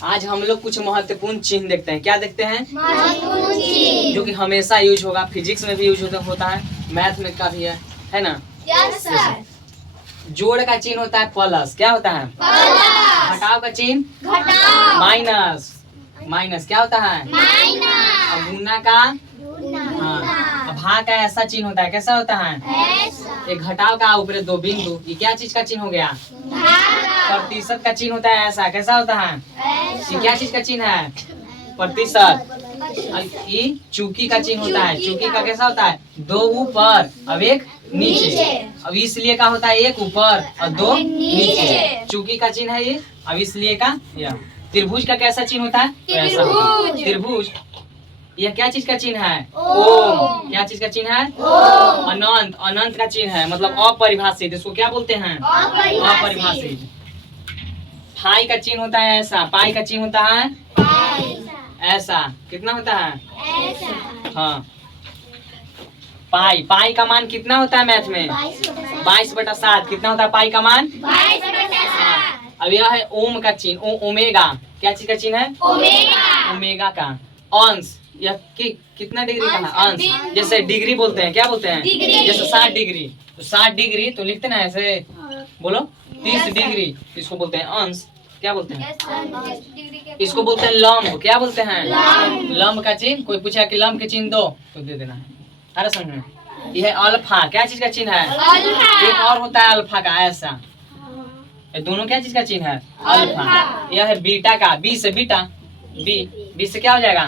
आज हम लोग कुछ महत्वपूर्ण चिन्ह देखते हैं। क्या देखते हैं? महत्वपूर्ण चिन्ह। जो कि हमेशा यूज होगा, फिजिक्स में भी यूज होता है, मैथ में का भी है ना। Yes sir. जोड़ का चिन्ह होता है प्लस। क्या होता है? प्लस। घटाव का चिन्ह घटाव। माइनस। माइनस क्या होता है? माइनस। अब गुना का हाँ। अब भाग का ऐसा चिन्ह होता है, कैसा होता है? ऐसा। एक घटाव का ऊपर दो बिंदु, ये क्या चीज का चिन्ह हो गया? भाग। प्रतिशत का चिन्ह होता है ऐसा, कैसा होता है? ऐसा। ये क्या चीज का चिन्ह है? प्रतिशत। ये चूकी का चिन्ह होता है। चूकी का कैसा होता है? दो ऊपर अब एक नीचे। अब इसलिए का होता है एक ऊपर और दो नीचे। चूकी का चिन्ह है ये। अब इसलिए का यह। त्रिभुज का कैसा चिन्ह होता है? ऐसा होता है। त्रिभुज यह क्या चीज का चिन्ह है? ओम। क्या चीज का चिन्ह है? अनंत। अनंत का चिन्ह है, मतलब अपरिभाषित। इसको क्या बोलते हैं? अपरिभाषित। फाई का चिन्ह होता है ऐसा। पाई का चिन्ह होता है ऐसा। कितना होता है? हाँ। पाई। पाई का मान कितना होता है मैथ में? 22/7। कितना होता है पाई का मान? 22/7। अब यह है ओम का चिन्ह। ओमेगा क्या चीज का चिन्ह है? ओमेगा का अंश। यह कितना डिग्री का है? अंश। जैसे डिग्री बोलते हैं, क्या बोलते हैं? जैसे 60 डिग्री, तो 60 डिग्री तो लिखते ना ऐसे, बोलो 30 डिग्री, इसको बोलते हैं अंश। क्या बोलते हैं? इसको बोलते हैं लंब। क्या बोलते हैं? लंब का चिन्ह। कोई पूछा कि लंब के चिन्ह दो तो दे देना है। अरे समझ में। यह है अल्फा। क्या चीज का चिन्ह है? एक और होता है अल्फा का ऐसा। ये दोनों क्या चीज का चिन्ह है? अल्फा। यह है बीटा का। बी से बीटा। बी से क्या हो जाएगा?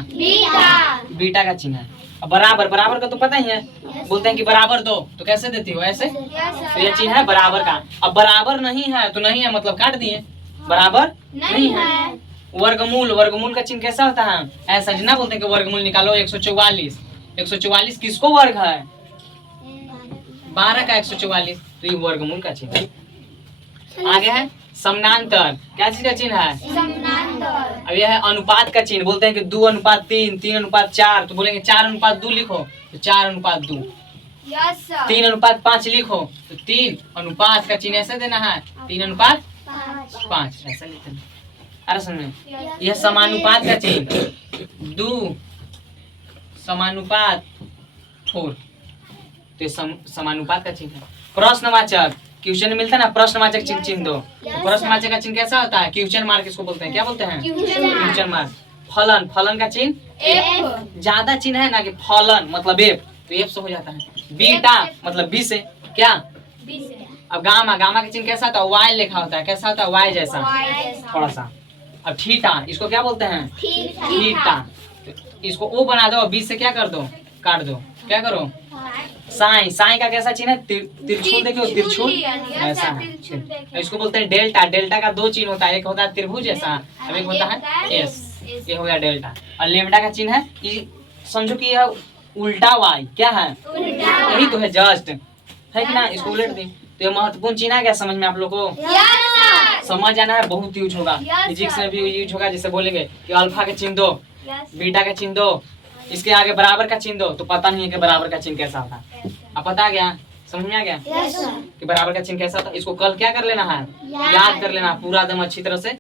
बीटा का चिन्ह है। अब बराबर। बराबर का तो पता ही है, बोलते हैं कि बराबर दो तो कैसे देती हो? ऐसे। तो यह चिन्ह है बराबर का। अब बराबर नहीं है तो नहीं है मतलब काट दिए, बराबर नहीं है। वर्गमूल। वर्गमूल का चिन्ह कैसा होता है? ऐसा। जितना बोलते हैं कि वर्गमूल निकालो 144। 144 किसको वर्ग है? 12 का 144, तो ये वर्गमूल का चिन्ह है। आगे है समानांतर। क्या चीज का चिन्ह है? अब यह है अनुपात का चिन्ह। बोलते हैं कि 2:3, 3:4, तो बोलेंगे 4:2 लिखो तो 4:2। 3:5 लिखो तो 3 अनुपात का चिन्ह ऐसे देना है, 3:5 ऐसा लिखना। अरे सुन, यह समानुपात का चिन्ह। 2 समानुपात 4, तो समानुपात का चिन्ह है। प्रश्नवाचक। क्वेश्चन मिलता है ना, प्रश्नवाचक चिन्ह चिन्ह दो। तो प्रश्नवाचक का चिन्ह कैसा होता है? क्वेश्चन मार्क इसको बोलते हैं। क्या बोलते हैं? Question mark. फलन। फलन का चिन्ह ज्यादा चिन्ह है ना कि फलन मतलब एफ, तो एफ से हो जाता है। बीटा मतलब बी से। क्या? अब गामा। गामा का चिन्ह कैसा होता है? वाई लिखा होता है। कैसा होता है? वाई जैसा थोड़ा सा। अब थीटा, इसको क्या बोलते हैं? थीटा। इसको ओ बना दो, बी से क्या कर दो? काट दो। क्या करो? साइन। साइन का कैसा चिन्ह है? तिरछुल। देखो तिरछुल ऐसा है। इसको बोलते हैं डेल्टा। डेल्टा का दो चिन्ह होता है, एक होता है त्रिभुज ऐसा, अब एक होता है एस। ये हो गया डेल्टा। और लेमडा का चिन्ह है कि समझो कि यह उल्टा वाई। क्या है? यही तो है जस्ट, है कि ना। इसको उलट दी तो ये महत्वपूर्ण चिन्ह है। क्या समझ में आप लोग को? समझ आना है, बहुत यूज होगा। फिजिक्स में भी यूज होगा। जैसे बोलेंगे कि अल्फा का चिन्ह दो, बीटा का चिन्ह दो, इसके आगे बराबर का चिन्ह दो, तो पता नहीं है कि बराबर का चिन्ह कैसा होता है। अब पता गया, समझ में आ गया कि बराबर का चिन्ह कैसा होता है। इसको कल क्या कर लेना है? याद कर लेना पूरा एकदम अच्छी तरह से।